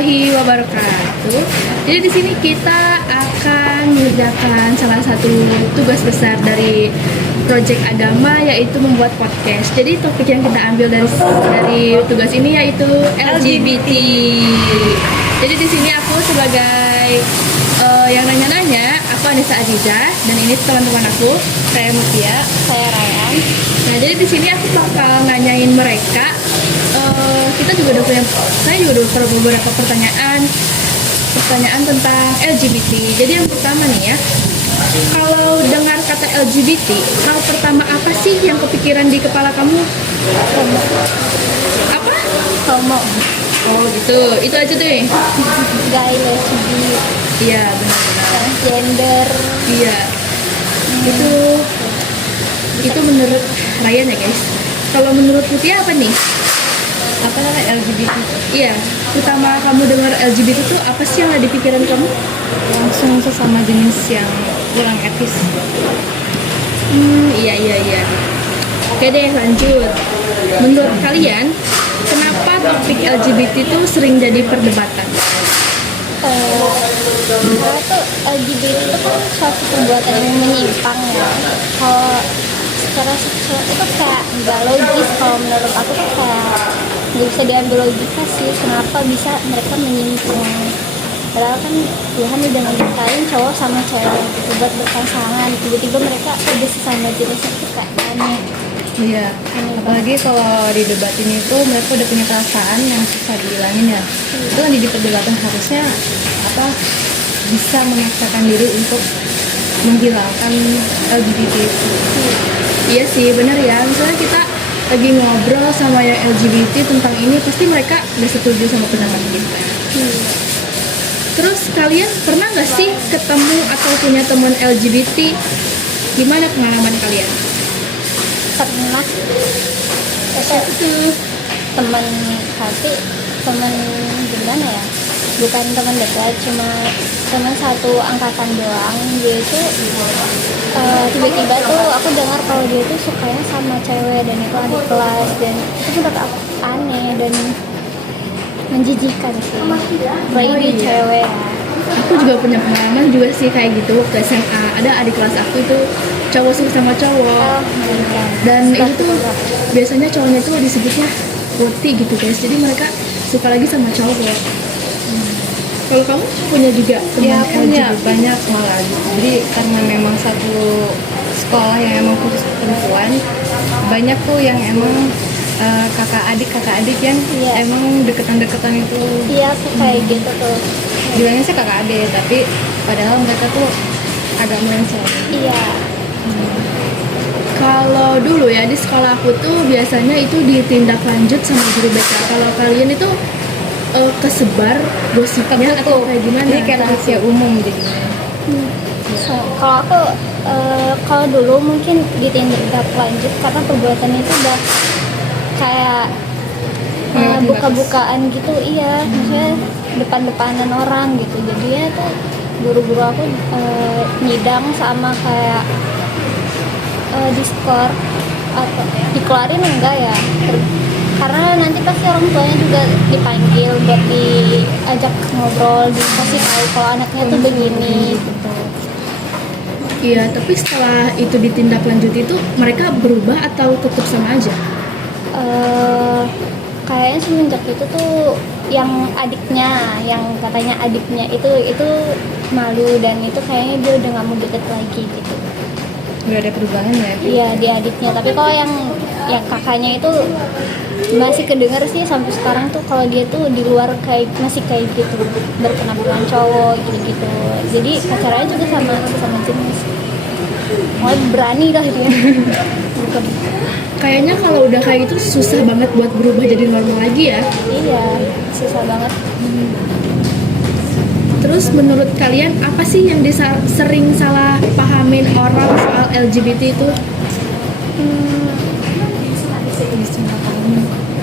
warahmatullahi wabarakatuh. Jadi di sini kita akan mengerjakan salah satu tugas besar dari proyek agama, yaitu membuat podcast. Jadi topik yang kita ambil dari tugas ini yaitu LGBT. Jadi di sini aku sebagai yang nanya-nanya, aku Anissa Aziza, dan ini teman-teman aku, saya Mutia, saya Ryan. Nah, jadi di sini aku bakal nanyain mereka. Kita juga udah punya, saya juga udah punya beberapa pertanyaan tentang LGBT. Jadi yang pertama nih ya, kalau dengar kata LGBT, hal pertama apa sih yang kepikiran di kepala kamu? Homo. Apa? Homo. Oh gitu, itu aja deh. Gay, lesbi, Iya benar-benar. transgender. Iya. Itu menurut Ryan ya guys. Kalau menurut Putih apa nih? Apa namanya LGBT? Iya, pertama kamu dengar LGBT itu apa sih yang ada di pikiran kamu? Langsung sesama jenis yang kurang etis. Iya. Oke deh, lanjut. Menurut kalian, kenapa topik LGBT itu sering jadi perdebatan? Karena tuh LGBT itu kan suatu perbuatan yang menyimpang ya. Kalau secara seksual itu kayak nggak logis, kalau menurut aku tuh kayak nggak bisa diambil logika sih, kenapa bisa mereka menyimpang. Padahal kan Tuhan udah ngeciptain cowok sama cewek gitu buat berpasangan, tiba-tiba mereka ada sesama jenisnya, itu kayak aneh. Iya, apalagi kalau di debat ini tuh mereka udah punya perasaan yang susah dihilangin ya. Itu kan di perdebatan harusnya bisa memaksakan diri untuk menghilangkan LGBT itu. Iya sih, benar ya. Misalnya kita lagi ngobrol sama yang LGBT tentang ini, pasti mereka nggak setuju sama pendapat kita. Terus kalian pernah nggak sih ketemu atau punya teman LGBT? Gimana pengalaman kalian? Pernah itu teman hati, teman gimana ya, bukan teman dekat, cuma teman satu angkatan doang. Dia itu tiba-tiba tuh aku dengar kalau dia tuh sukanya sama cewek, dan itu adik kelas, dan itu menurut aku aneh dan menjijikan sih, apalagi dia cewek ya. Aku juga punya pengalaman juga sih kayak gitu. Ke SMA ada adik kelas aku itu cowok suka sama cowok, dan itu tuh biasanya cowoknya tuh disebutnya putih gitu guys. Jadi mereka suka lagi sama cowok. Kalau kamu punya juga teman Ya punya LGBT? banyak malah. Jadi karena memang satu sekolah yang emang khusus perempuan, banyak tuh yang emang kakak adik yang Iya. emang deketan itu. Iya, aku kayak gitu tuh. Bilangnya sih kakak adik, tapi padahal mereka tuh agak melenceng. Iya. Kalau dulu ya di sekolah aku tuh biasanya itu ditindak lanjut sama guru BK. Kalau kalian itu kesebar gosipnya atau kayak gimana? Ini kayak rahasia umum jadinya. Kalau aku kalau dulu mungkin ditindak lanjut karena perbuatan itu udah kayak buka-bukaan gitu. Iya, maksudnya depan-depanan orang gitu. Jadinya tuh guru-guru aku nyidang sama kayak diskor atau dikeluarin enggak ya, karena nanti pasti orang tuanya juga dipanggil buat diajak ngobrol, dikasih tahu kalau anaknya tuh begini gitu. Iya, tapi setelah itu ditindaklanjuti itu mereka berubah atau tetap sama aja? Kayaknya semenjak itu tuh yang adiknya, yang katanya adiknya itu malu, dan itu kayaknya dia udah nggak mau deket lagi gitu. Gak ada perubahan ya? Iya, di adiknya. Tapi kalau yang kakaknya itu masih kedenger sih sampai sekarang tuh, kalau dia tuh di luar masih kayak gitu, berpenampilan cowok gitu. Jadi pacarannya juga sama jenis. Oh, berani lah dia. Bukan. Kayaknya kalau udah kayak gitu susah banget buat berubah jadi normal lagi ya. Iya, susah banget. Terus menurut kalian apa sih yang sering salah pahamin orang soal LGBT itu?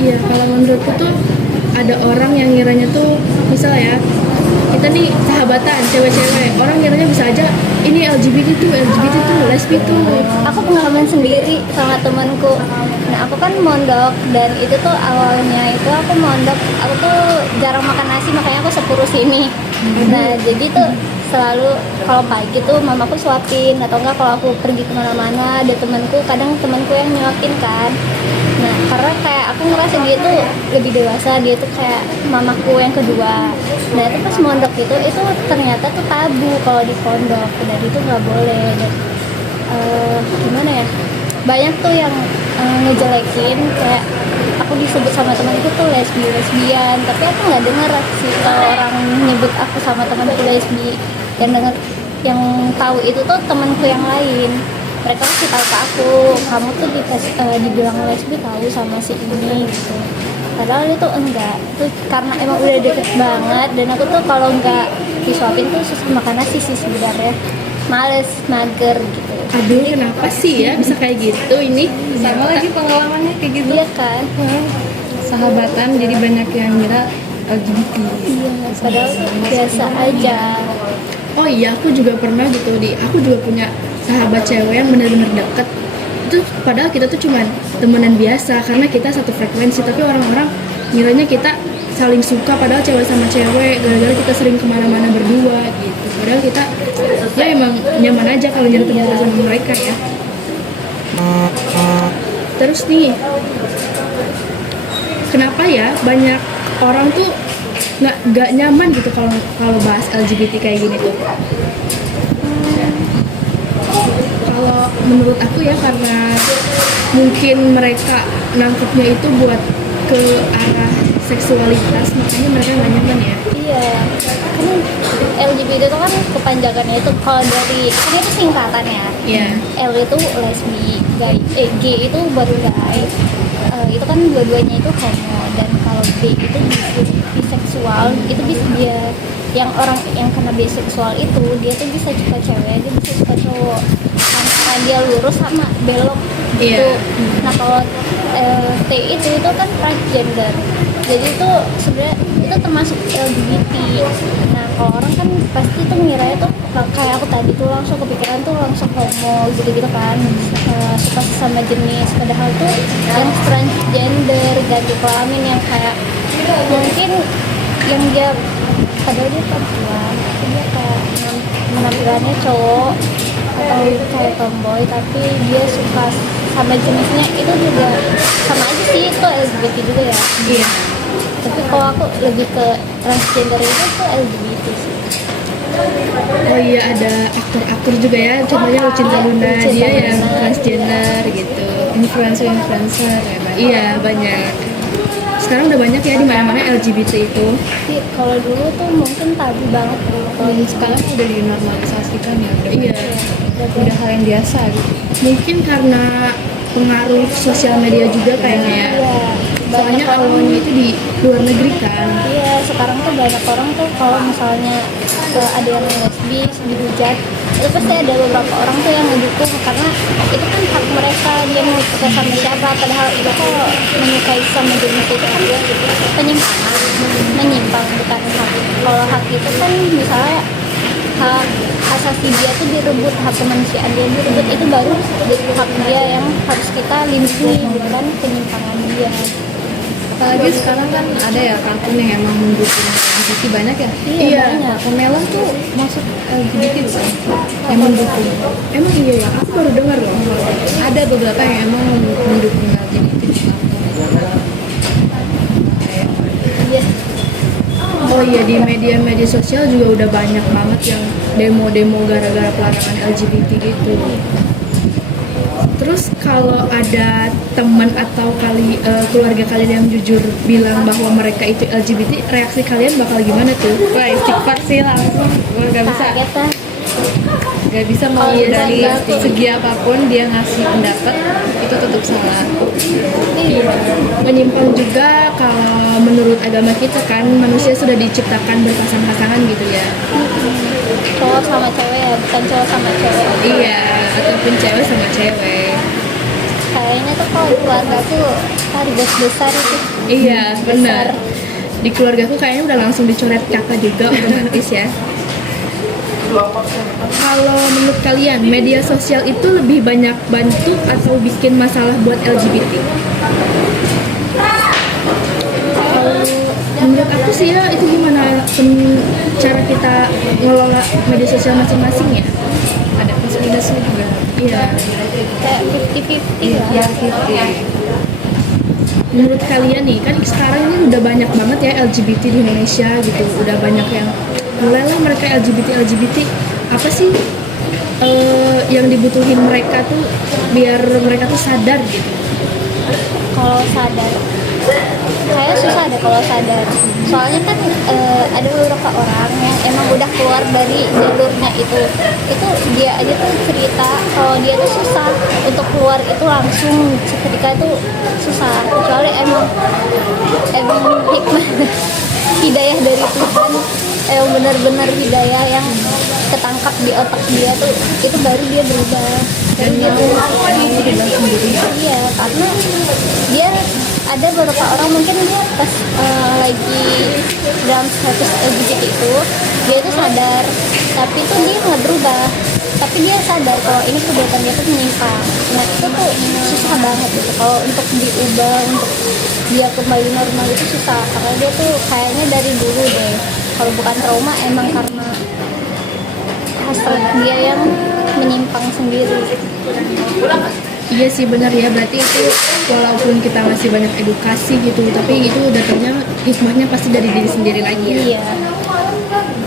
Iya, kalau menurutku tuh ada orang yang ngiranya tuh, misalnya ya, kita nih sahabatan cewek-cewek, orang ngiranya bisa aja ini LGBT tuh lesbi tuh. Aku pengalaman sendiri sama temanku. Nah aku kan mondok, dan itu tuh awalnya itu aku mondok, aku tuh jarang makan nasi, makanya aku sekurus ini. Nah jadi tuh selalu kalau pagi tuh mamaku suapin, atau enggak kalau aku pergi kemana-mana ada temanku, kadang temanku yang nyuapin kan. Nah karena kayak aku ngerasa dia tuh lebih dewasa, dia tuh kayak mamaku yang kedua. Nah itu pas mondok itu ternyata tuh tabu kalau di pondok, dan itu nggak boleh. Dan gimana ya, banyak tuh yang ngejelekin, kayak aku disebut sama temanku tuh lesbian, tapi aku nggak denger sih kalau orang nyebut aku sama temanku lesbi. Yang denger, yang tahu itu tuh temanku yang lain. Mereka kasih tahu ke aku, kamu tuh dibilang lesbi tahu sama si ini gitu. Padahal itu enggak, itu karena emang udah deket banget, dan aku tuh kalau nggak disuapin tuh susah makan nasi sih sebenarnya, males, mager gitu. Aduh, kenapa sih ya bisa kayak gitu ini? Sama lagi pengalamannya kayak gitu. Iya kan? Sahabatan jadi banyak yang ngira LGBT. Iya, padahal tuh biasa aja. Oh iya, aku juga pernah gitu aku juga punya sahabat cewek yang benar-benar deket. Itu padahal kita tuh cuman temenan biasa karena kita satu frekuensi, tapi orang-orang ngiranya kita saling suka padahal cewek sama cewek gara-gara kita sering kemana-mana berdua gitu. Padahal kita ya emang nyaman aja kalau nyari teman sama mereka ya. Terus nih, kenapa ya banyak orang tuh nggak nyaman gitu kalau bahas LGBT kayak gini tuh? Kalau menurut aku ya karena mungkin mereka nangkepnya itu buat ke arah seksualitas, makanya mereka nggak nyaman ya. Iya, kan LGBT itu kan kepanjangannya itu, kalau dari ini itu singkatan ya. Iya. L itu lesbi, G itu baru gay, itu kan dua-duanya itu homo. Dan kalau B itu biseksual, itu bisa dia yang orang yang kena biseksual itu dia tuh bisa suka cewek, dia bisa suka cowok, antara dia lurus sama belok gitu. Iya. Nah kalau T itu kan transgender, jadi itu sebenarnya itu termasuk LGBT. Nah kalau orang kan pasti tuh ngiranya tuh kayak aku tadi tuh langsung kepikiran tuh langsung homo gitu kan, suka sesama jenis. Padahal tuh yang transgender, ganti kelamin, yang kayak mungkin yang dia padahal dia perempuan tapi dia kayak penampilannya cowok atau kayak tomboy tapi dia suka sama jenisnya, itu juga sama aja sih, itu LGBT juga ya. Iya. Tapi kalau aku lebih ke transgender itu tuh LGBT sih. Oh iya, ada aktor-aktor juga ya, contohnya Lucinta Luna, dia yang transgender gitu. Influencer ya banyak. Iya, banyak. Sekarang udah banyak ya di mana-mana LGBT itu. Tapi kalau dulu tuh mungkin tabu banget dulu. Dan sekarang udah dinormalisasikan ya, udah Iya. udah hal yang biasa gitu. Mungkin karena pengaruh sosial media juga kayaknya ya. Iya, Soalnya banyak orang. awalnya itu di luar negeri kan. Iya, sekarang tuh banyak orang tuh kalau misalnya ada yang lesbi dihujat, itu pasti ada beberapa orang tuh yang ngedukung, karena itu kan hak mereka, dia mau suka sama siapa. Padahal itu kalau menyukai sama jenis itu kan penyimpangan, menyimpang, bukan hak. Kalau hak itu kan misalnya hak asasi dia tuh direbut, hak kemanusiaan dia direbut, itu baru hak dia yang harus kita lindungi, bukan penyimpangan dia. Apalagi sekarang kan ada ya kartun yang emang mendukung LGBT banyak ya. Iya. Banyak. Melon tuh masuk LGBT sih, yang mendukung. Emang iya ya, aku baru dengar loh. Ada beberapa yang emang mendukung LGBT di kartun. Iya. Oh iya, di media-media sosial juga udah banyak banget yang demo-demo gara-gara pelarangan LGBT gitu. Terus kalau ada teman atau keluarga kalian yang jujur bilang bahwa mereka itu LGBT, reaksi kalian bakal gimana tuh? Wah, istighfar sih langsung. Wah, Kaget lah. gak bisa mau Oh, iya, dari iya. segi apapun dia ngasih pendapat itu tetap salah. Iya. Menyimpang juga kalau menurut agama kita kan manusia sudah diciptakan berpasang-pasangan gitu ya. Cowok sama cewek ya, bukan cowok sama cewek. Iya, ataupun cewek sama cewek. Kayaknya tuh kalau di keluarga tuh garis besar itu. Iya, benar. Besar. Di keluargaku kayaknya udah langsung dicoret kakak juga otomatis ya. Kalau menurut kalian media sosial itu lebih banyak bantu atau bikin masalah buat LGBT? Menurut aku sih ya itu gimana cara kita ngelola media sosial masing-masing ya. Ada plus minusnya juga. Iya. Kayak 50-50 lah. Ya, 50. Menurut kalian nih kan sekarang ini udah banyak banget ya LGBT di Indonesia gitu. Udah banyak yang mulailah mereka LGBT apa sih yang dibutuhin mereka tuh biar mereka tuh sadar gitu. Kalau sadar, saya susah deh kalau sadar. Soalnya kan ada beberapa orang yang emang udah keluar dari jalurnya itu dia aja tuh cerita kalau dia tuh susah untuk keluar itu langsung seketika itu susah. Kecuali emang hikmah hidayah dari Tuhan, emang benar-benar hidayah yang ketangkap di otak dia tuh, itu baru dia berubah, baru dia tuh iya, karena dia ada beberapa orang mungkin dia pas lagi dalam status LGBT dia itu sadar, tapi tuh dia nggak berubah, tapi dia sadar kalau ini kegiatan dia tuh menyimpang. Nah itu tuh susah banget gitu kalau untuk diubah, untuk dia kembali normal itu susah, karena dia tuh kayaknya dari dulu deh, kalau bukan trauma emang karena hasrat dia yang menyimpang sendiri. Iya sih benar ya, berarti itu walaupun kita masih banyak edukasi gitu, tapi itu datangnya hikmahnya pasti dari diri sendiri lagi ya. Iya.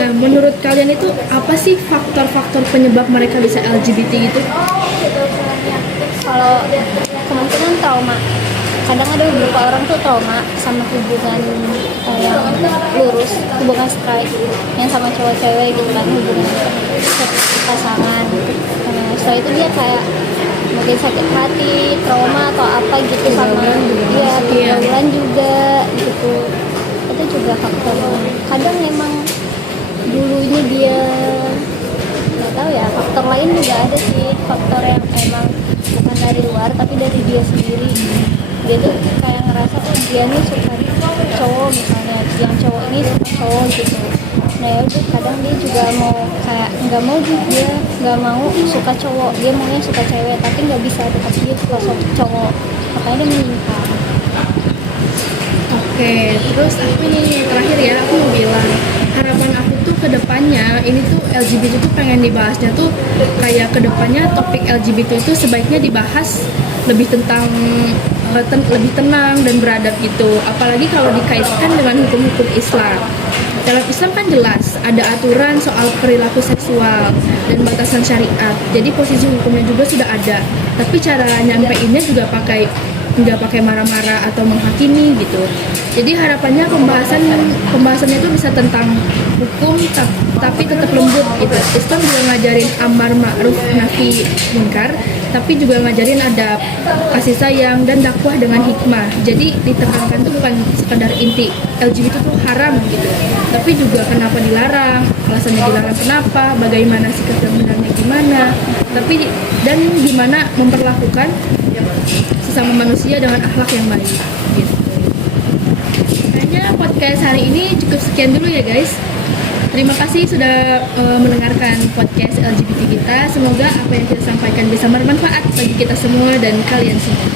Nah, menurut kalian itu apa sih faktor-faktor penyebab mereka bisa LGBT itu? Kalau kemungkinan trauma, kadang ada beberapa orang tuh trauma sama hubungan yang lurus, hubungan straight yang sama cowok cewek gitu kan, hubungan pasangan. Nah, setelah itu dia kayak mungkin sakit hati, trauma atau apa gitu sama dia, pergaulan juga gitu. Itu juga faktor. Kadang memang dulunya dia nggak tahu ya, faktor lain juga ada sih, faktor yang emang bukan dari luar tapi dari dia sendiri. Dia tuh kayak ngerasa oh dia nih suka cowok misalnya, yang cowok ini suka cowok gitu. Nah ya udah, kadang dia juga mau kayak nggak mau juga, dia nggak mau suka cowok, dia maunya suka cewek, tapi nggak bisa, tetap dia suka cowok, makanya dia menyimpang. Oke, terus aku nih terakhir ya, aku mau bilang harapan aku tuh ke depannya ini tuh LGBT tuh pengen dibahasnya tuh kayak ke depannya topik LGBT itu sebaiknya dibahas lebih tentang lebih tenang dan beradab gitu, apalagi kalau dikaitkan dengan hukum-hukum Islam. Dalam Islam kan jelas ada aturan soal perilaku seksual dan batasan syariat, jadi posisi hukumnya juga sudah ada, tapi cara nyampeinnya juga nggak pakai marah-marah atau menghakimi gitu. Jadi harapannya pembahasannya itu bisa tentang hukum tapi tetap lembut gitu. Islam juga ngajarin amar ma'ruf nahi munkar, tapi juga ngajarin adab, kasih sayang dan dakwah dengan hikmah. Jadi ditekankan tuh bukan sekedar inti LGBT itu haram gitu, tapi juga kenapa dilarang, alasannya dilarang kenapa, bagaimana sikap yang benarnya gimana, tapi dan gimana memperlakukan sesama manusia dengan akhlak yang baik gitu. Kayaknya podcast hari ini cukup sekian dulu ya guys. Terima kasih sudah mendengarkan podcast LGBT kita. Semoga apa yang kita sampaikan bisa bermanfaat bagi kita semua dan kalian semua.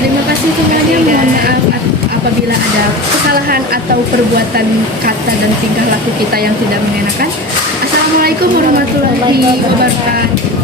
Terima kasih semuanya. Mohon maaf apabila ada kesalahan atau perbuatan kata dan tingkah laku kita yang tidak mengenakan. Assalamualaikum warahmatullahi wabarakatuh.